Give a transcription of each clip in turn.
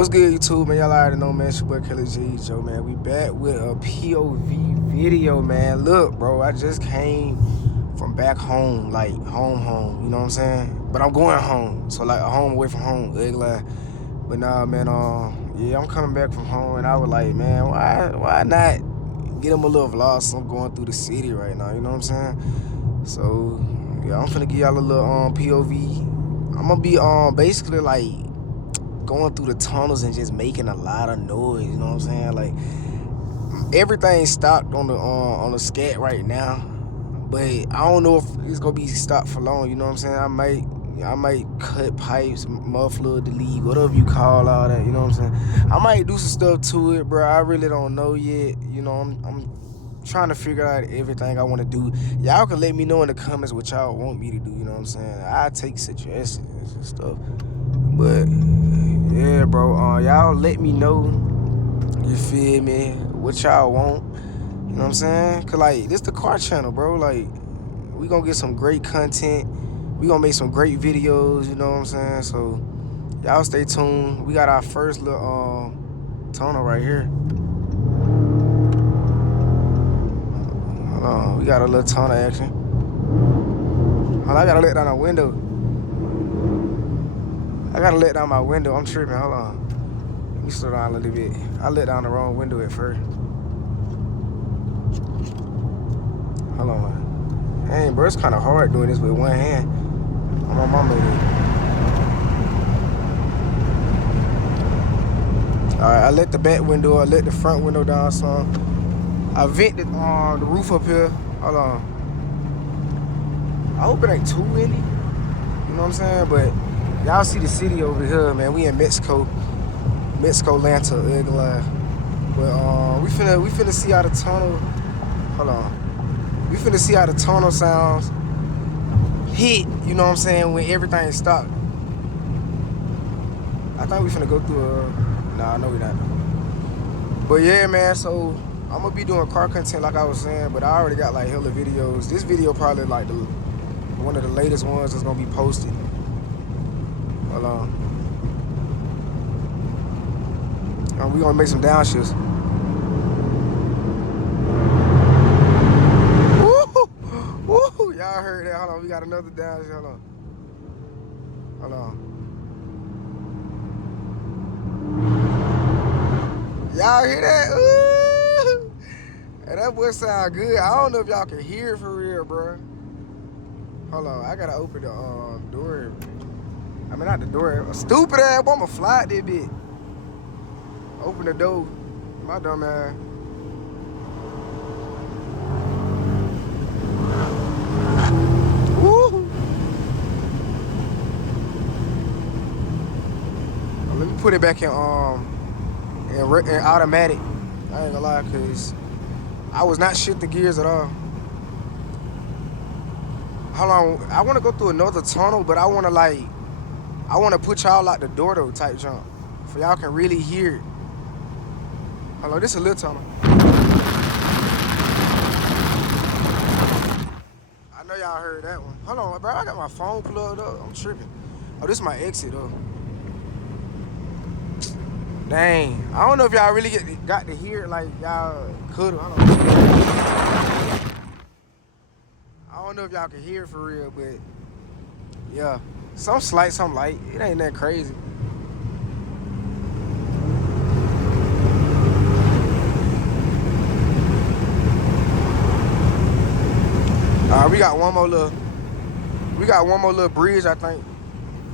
What's good, YouTube, man? Y'all already know, man. It's your boy Kelly J. Joe, man. We back with a POV video, man. Look, bro, I just came from back home, like home. You know what I'm saying? But I'm going home, so like a home away from home, ugly. But nah, man. Yeah, I'm coming back from home, and I was like, man, why not get him a little vlog? So I'm going through the city right now. You know what I'm saying? So yeah, I'm finna give y'all a little POV. I'm gonna be basically like going through the tunnels and just making a lot of noise, you know what I'm saying? Like everything stopped on the scat right now, but I don't know if it's gonna be stopped for long, you know what I'm saying? I might cut pipes, muffler, delete, whatever you call all that, you know what I'm saying? I might do some stuff to it, bro. I really don't know yet. You know, I'm trying to figure out everything I want to do. Y'all can let me know in the comments what y'all want me to do, you know what I'm saying? I take suggestions and stuff. But yeah, bro, y'all let me know, you feel me, what y'all want, you know what I'm saying? Cause like, this the car channel, bro. Like, we gonna get some great content, we gonna make some great videos, you know what I'm saying? So y'all stay tuned. We got our first little tunnel right here. Hold on, we got a little tunnel action. Hold on, I gotta let down a window. I gotta let down my window. I'm tripping. Hold on. Let me slow down a little bit. I let down the wrong window at first. Hold on, man. Dang, bro, it's kind of hard doing this with one hand. On my mama. Alright, I let the back window, I let the front window down some. I vented the roof up here. Hold on. I hope it ain't too windy. You know what I'm saying? But y'all see the city over here, man. We in Mexico Lanta, ugly. But we finna see how the tunnel. Hold on. We finna see how the tunnel sounds hit. You know what I'm saying? When everything stopped. I think we finna go through Nah, no we not. But yeah, man. So I'm gonna be doing car content like I was saying. But I already got like hella videos. This video probably like one of the latest ones that's gonna be posted. Hold on. We gonna make some downshifts. Woo! Y'all heard that? Hold on, we got another downshift. Hold on. Y'all hear that? Ooh! Hey, that boy sound good. I don't know if y'all can hear it for real, bro. Hold on, I gotta open the door. I mean, not the door. A stupid ass boy, I'ma fly that bitch. Open the door. My dumb ass. Woo! Let me put it back in automatic. I ain't gonna lie, cause I was not shifting gears at all. Hold on, I wanna go through another tunnel, but I wanna put y'all out the door though, type jump. For y'all can really hear it. Hold on, this is a little tunnel. I know y'all heard that one. Hold on, bro, I got my phone plugged up. I'm tripping. Oh, this is my exit though. Dang, I don't know if y'all really got to hear it like y'all could have. I don't know if y'all can hear it for real, but yeah, some slight, some light. It ain't that crazy. We got one more little bridge, I think.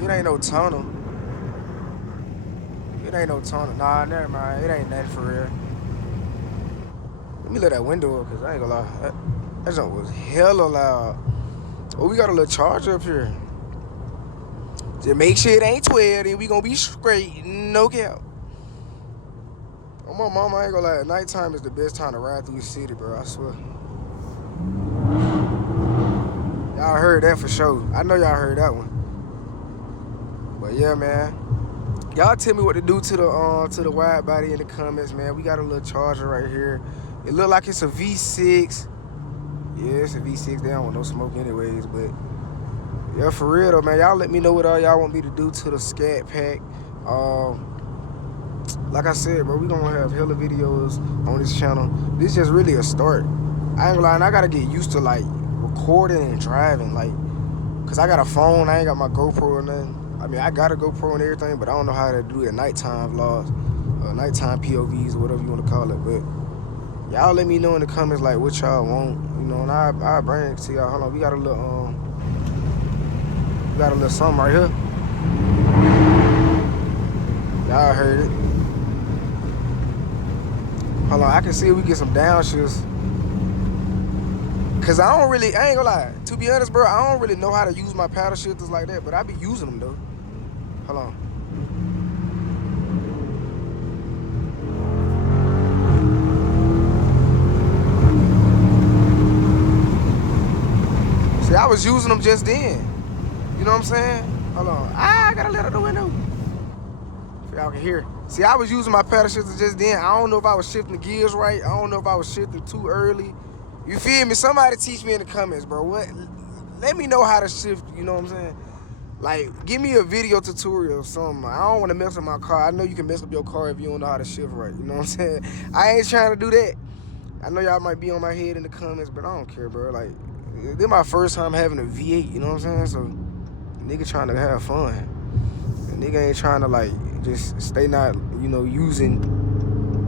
It ain't no tunnel. Nah, never mind. It ain't that for real. Let me let that window up, cause I ain't gonna lie. That jump was hella loud. Oh, we got a little charger up here. Just make sure it ain't 12, then we gonna be straight. No cap. Oh, my mama, I ain't gonna lie. At nighttime is the best time to ride through the city, bro. I swear. Y'all heard that for sure. I know y'all heard that one. But yeah, man. Y'all tell me what to do to the wide body in the comments, man. We got a little charger right here. It look like it's a V6. Yeah, it's a V6. They don't want no smoke anyways, but Yeah, for real though, man. Y'all let me know what all y'all want me to do to the Scatpack. like I said, bro, we gonna have hella videos on this channel. This just really a start. I ain't gonna lie, and I gotta get used to like recording and driving, like, cause I got a phone. I ain't got my GoPro or nothing. I mean, I got a GoPro and everything, but I don't know how to do it nighttime vlogs, nighttime POVs or whatever you want to call it. But y'all let me know in the comments like what y'all want, you know, and I'll bring it to y'all. Hold on, we got a little something right here. Y'all heard it. Hold on, I can see if we get some downshifts. Cause I ain't gonna lie, to be honest, bro, I don't really know how to use my paddle shifters like that, but I be using them though. Hold on. See, I was using them just then. You know what I'm saying? Hold on. I gotta let out the window. So y'all can hear. See, I was using my paddle shifters just then. I don't know if I was shifting the gears right. I don't know if I was shifting too early. You feel me? Somebody teach me in the comments, bro. What? Let me know how to shift, you know what I'm saying? Like, give me a video tutorial or something. I don't want to mess up my car. I know you can mess up your car if you don't know how to shift right, you know what I'm saying? I ain't trying to do that. I know y'all might be on my head in the comments, but I don't care, bro. Like, this my first time having a V8, you know what I'm saying? So, nigga trying to have fun. The nigga ain't trying to, like, just stay not, you know, using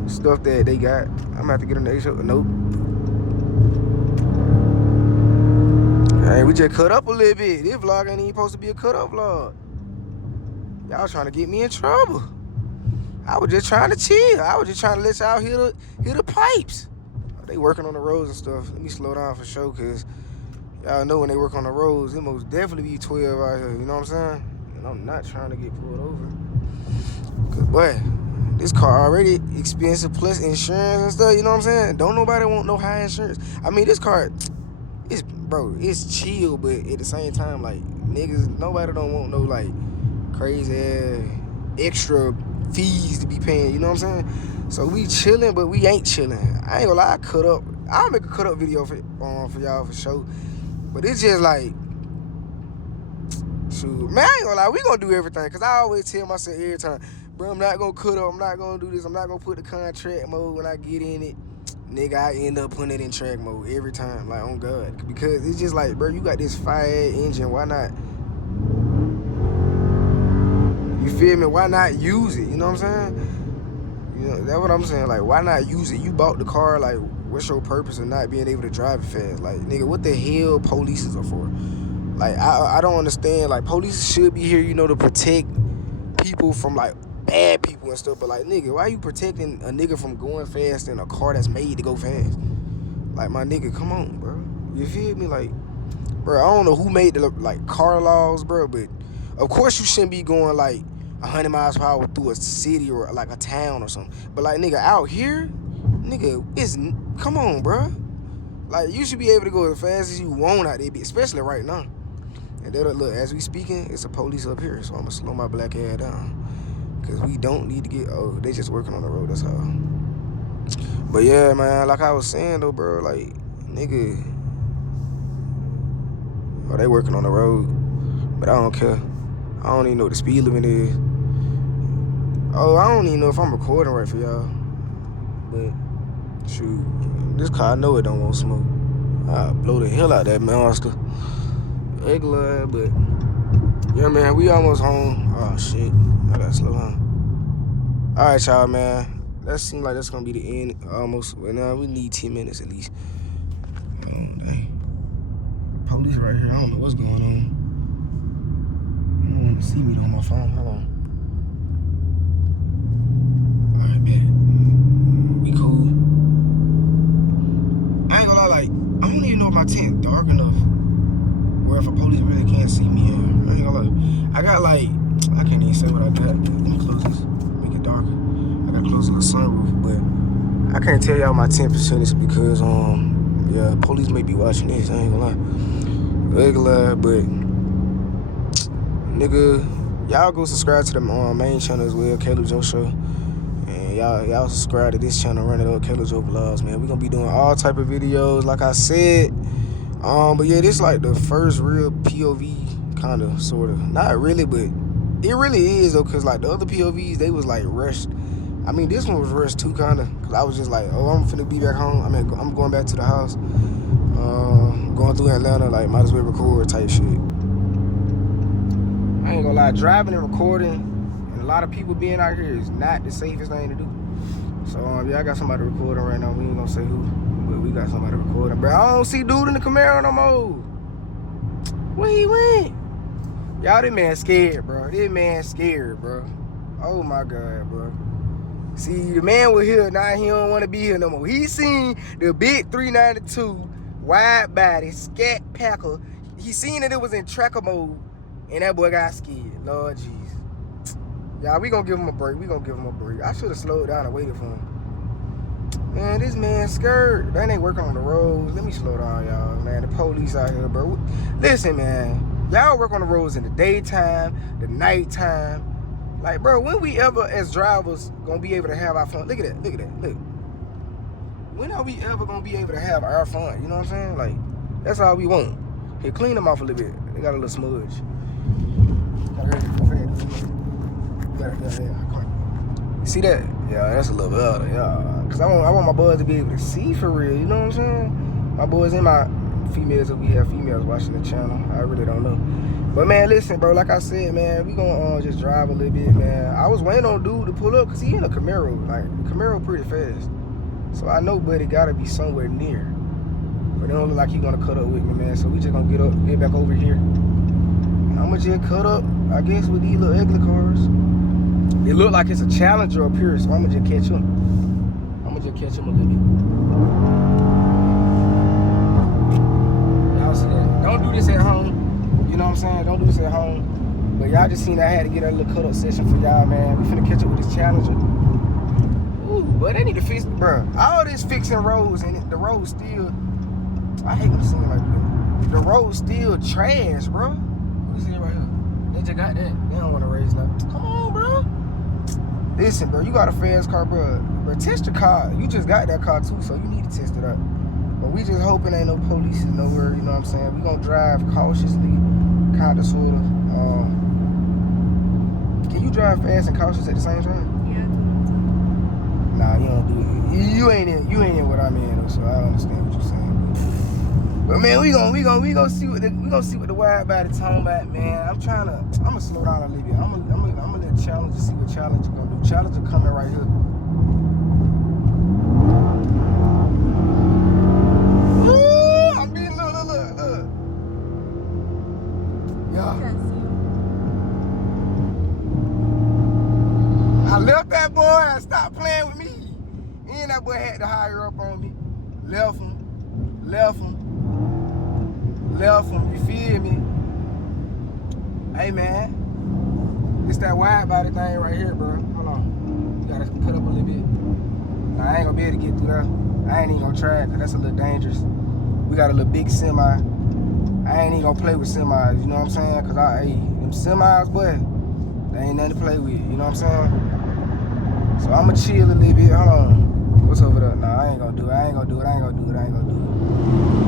stuff that they got. I'm gonna have to get on the H. Nope. Hey, we just cut up a little bit. This vlog ain't even supposed to be a cut up vlog. Y'all trying to get me in trouble. I was just trying to chill. I was just trying to let y'all hear the pipes. They working on the roads and stuff. Let me slow down for sure, cause y'all know when they work on the roads, it most definitely be 12 out here. You know what I'm saying? And I'm not trying to get pulled over. Cause boy, this car already expensive plus insurance and stuff. You know what I'm saying? Don't nobody want no high insurance. I mean, this car. It's chill, but at the same time, like, niggas, nobody don't want no, like, crazy extra fees to be paying, you know what I'm saying? So we chilling, but we ain't chilling. I ain't gonna lie, I'll make a cut up video for y'all for sure. But it's just like, shoot, man, I ain't gonna lie, we gonna do everything, because I always tell myself every time, bro, I'm not gonna cut up, I'm not gonna do this, I'm not gonna put the contract mode when I get in it. Nigga, I end up putting it in track mode every time, like, on God. Because it's just like, bro, you got this fire engine, why not? You feel me? Why not use it? You know what I'm saying? You know, that's what I'm saying. Like, why not use it? You bought the car, like, what's your purpose of not being able to drive it fast? Like, nigga, what the hell police are for? Like, I don't understand. Like, police should be here, you know, to protect people from, like, bad people and stuff, but like, nigga, why you protecting a nigga from going fast in a car that's made to go fast? Like, my nigga, come on, bro. You feel me? Like, bro, I don't know who made the, like, car laws, bro, but of course you shouldn't be going like 100 miles per hour through a city or like a town or something. But like, nigga, out here, nigga, come on, bro. Like, you should be able to go as fast as you want out there, especially right now. And look, as we speaking, it's a police up here, so I'm gonna slow my black ass down. Cause we don't need to get, they just working on the road, that's all. But yeah, man, like I was saying though, bro, like, nigga, they working on the road, but I don't care. I don't even know what the speed limit is. I don't even know if I'm recording right for y'all. But, shoot, this car, I know it don't want smoke. I'll blow the hell out that monster. Regular, but, yeah, man, we almost home. Oh, shit. I gotta slow down. Alright, y'all, man. That seems like that's gonna be the end almost. Well, now we need 10 minutes at least. Oh, dang. Police right here. I don't know what's going on. You don't want to see me on my phone. Hold on. Alright, man. We cool. I ain't gonna lie, like, I don't even know if my tent dark enough or if a police really can't see me here. I ain't gonna lie. I got, like, I can't even say what I got. Let me close this. Make it darker. I gotta close the sunroof, but I can't tell y'all my 10% because, yeah, police may be watching this. I ain't gonna lie. Regular, but, nigga, y'all go subscribe to the main channel as well, Caleb Joe Show. And y'all subscribe to this channel, Run It Up, Caleb Joe Vlogs, man. We gonna be doing all type of videos, like I said. But yeah, this like the first real POV, kind of, sort of. Not really, but it really is, though, because like the other POVs, they was like rushed I mean, this one was rushed too, kind of, because I was just like, oh, I'm finna be back home. I mean, I'm going back to the house. Going through Atlanta, like, might as well record type shit. I ain't gonna lie, driving and recording and a lot of people being out here is not the safest thing to do. So, yeah, I got somebody recording right now. We ain't gonna say who, but we got somebody recording. Bro, I don't see dude in the Camaro no more. Where he went? Y'all, this man scared, bro. This man scared, bro. Oh, my God, bro. See, the man was here, now he don't want to be here no more. He seen the big 392 wide body Scatpack. He seen that it was in tracker mode, and that boy got scared. Lord jeez. Y'all, we gonna give him a break. I should have slowed down and waited for him. Man, this man scared. They ain't working on the roads. Let me slow down, y'all. Man, the police out here, bro. Listen, man. Y'all work on the roads in the daytime, the nighttime. Like, bro, when we ever, as drivers, gonna be able to have our fun? Look at that. Look. When are we ever gonna be able to have our fun? You know what I'm saying? Like, that's all we want. Here, clean them off a little bit. They got a little smudge. See that? Yeah, that's a little better, yeah. Cause I want my boys to be able to see for real, you know what I'm saying? My boys and my females, if we have females watching the channel, I really don't know. But man, listen, bro, like I said, man, we gonna just drive a little bit, man. I was waiting on dude to pull up, cause he in a Camaro, like, the Camaro pretty fast. So I know buddy gotta be somewhere near. But it don't look like he gonna cut up with me, man. So we just gonna get back over here. And I'ma just cut up, I guess, with these little ugly cars. It look like it's a Challenger up here, so I'ma just catch him. A little bit. Y'all see that? Don't do this at home. You know what I'm saying? Don't do this at home. But y'all just seen I had to get a little cut up session for y'all, man. We finna catch up with this Challenger. Ooh, but they need to fix, bro. All this fixing roads and the roads still. I hate them seeing like that. The roads still trash, bro. What is it right here? They just got that. They don't want to raise nothing. Come on, bro. Listen, bro, you got a fast car, bro. Bro, test your car. You just got that car too, so you need to test it out. But we just hoping ain't no police nowhere, you know what I'm saying? We gonna drive cautiously, kinda, sorta. Can you drive fast and cautious at the same time? Yeah. Nah, you don't do it. You ain't in what I'm in, though, so I understand what you're saying. But man, we gonna see what the wide body talking about, man. I'ma slow down a little bit. I'm gonna let Challenger see what Challenger gonna do. Challenger coming right here. Ooh, I'm being look. Yeah. I left that boy and stopped playing with me. And that boy had to hire up on me. Left him, you feel me? Hey man, it's that wide body thing right here, bro. Hold on, you gotta cut up a little bit. Nah, I ain't gonna be able to get through that. I ain't even gonna try it, cause that's a little dangerous. We got a little big semi. I ain't even gonna play with semis, you know what I'm saying? Cause them semis, boy, they ain't nothing to play with, you know what I'm saying? So I'ma chill a little bit, hold on. What's over there? Nah, I ain't gonna do it.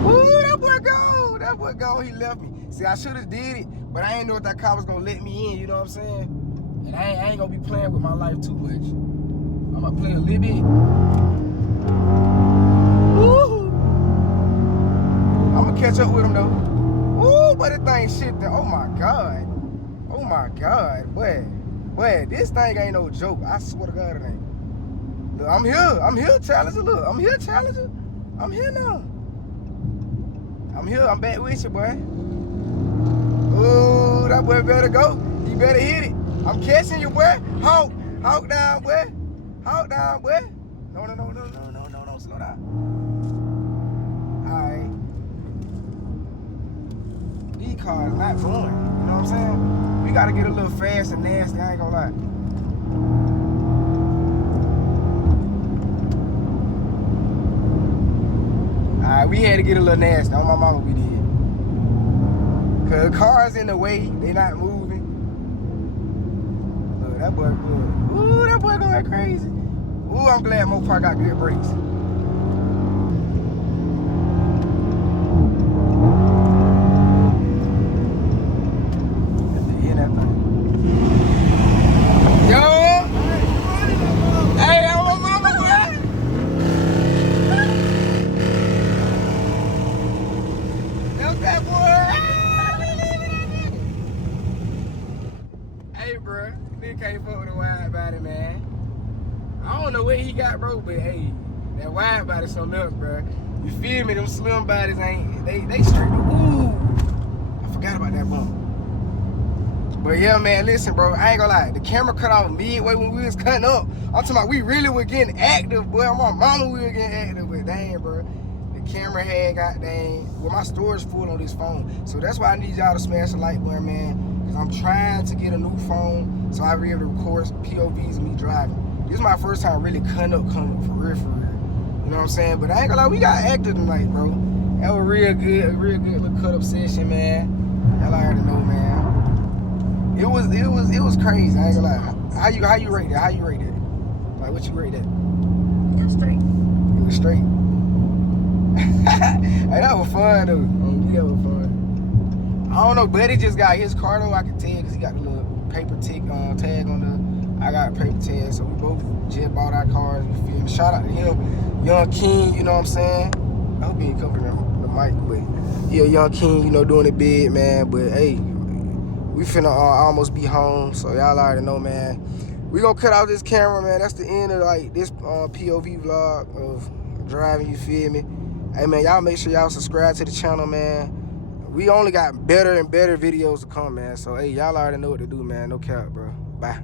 Ooh, that boy gone, he left me. See, I should've did it, but I ain't know if that car was gonna let me in, you know what I'm saying? And I ain't gonna be playing with my life too much. I'm gonna play a little bit. Woo! I'm gonna catch up with him though. Ooh, but that thing shit there. Oh my God, boy, this thing ain't no joke. I swear to God it ain't. Look, I'm here, Challenger. Look, I'm here, Challenger. I'm here now. I'm back with you, boy. Ooh, that boy better go. He better hit it. I'm catching you, boy. Hawk down, boy. No, slow down. All right. These cars not going, you know what I'm saying? We gotta get a little fast and nasty, I ain't gonna lie. Alright, we had to get a little nasty. On my mama we did. Cause cars in the way, they not moving. Look, that boy good. Ooh, that boy going crazy. Ooh, I'm glad Mopar got good brakes. Yo! Hey, don't know what he got, bro, but hey, that wide body something else, bro. You feel me? Them slim bodies ain't, they straight. Ooh, I forgot about that bump. But yeah, man, listen, bro, I ain't gonna lie. The camera cut off midway when we was cutting up. I'm talking about we really were getting active, boy. My mama, we were getting active, but dang, bro. The camera had well, my storage full on this phone. So that's why I need y'all to smash the like button, man. Because I'm trying to get a new phone so I be able to record POVs of me driving. This is my first time really cutting up for real, for real. You know what I'm saying? But I ain't gonna lie, we got active tonight, bro. That was real good little cut up session, man. Y'all already know, man. It was crazy. I ain't gonna lie. How you rate that? How you rate that? Like, what you rate that? It was straight. It was straight. Hey, that was fun though. That was fun. I don't know, Buddy just got his car though. I can tell because he got the little paper tag on the. I got a paper tag, so we both just bought our cars. You feel me? Shout out to him, Young King. You know what I'm saying? I hope he ain't covering the mic, but yeah, Young King. You know, doing it big, man. But hey, we finna almost be home, so y'all already know, man. We gonna cut out this camera, man. That's the end of like this POV vlog of driving. You feel me? Hey, man, y'all make sure y'all subscribe to the channel, man. We only got better and better videos to come, man. So hey, y'all already know what to do, man. No cap, bro. Bye.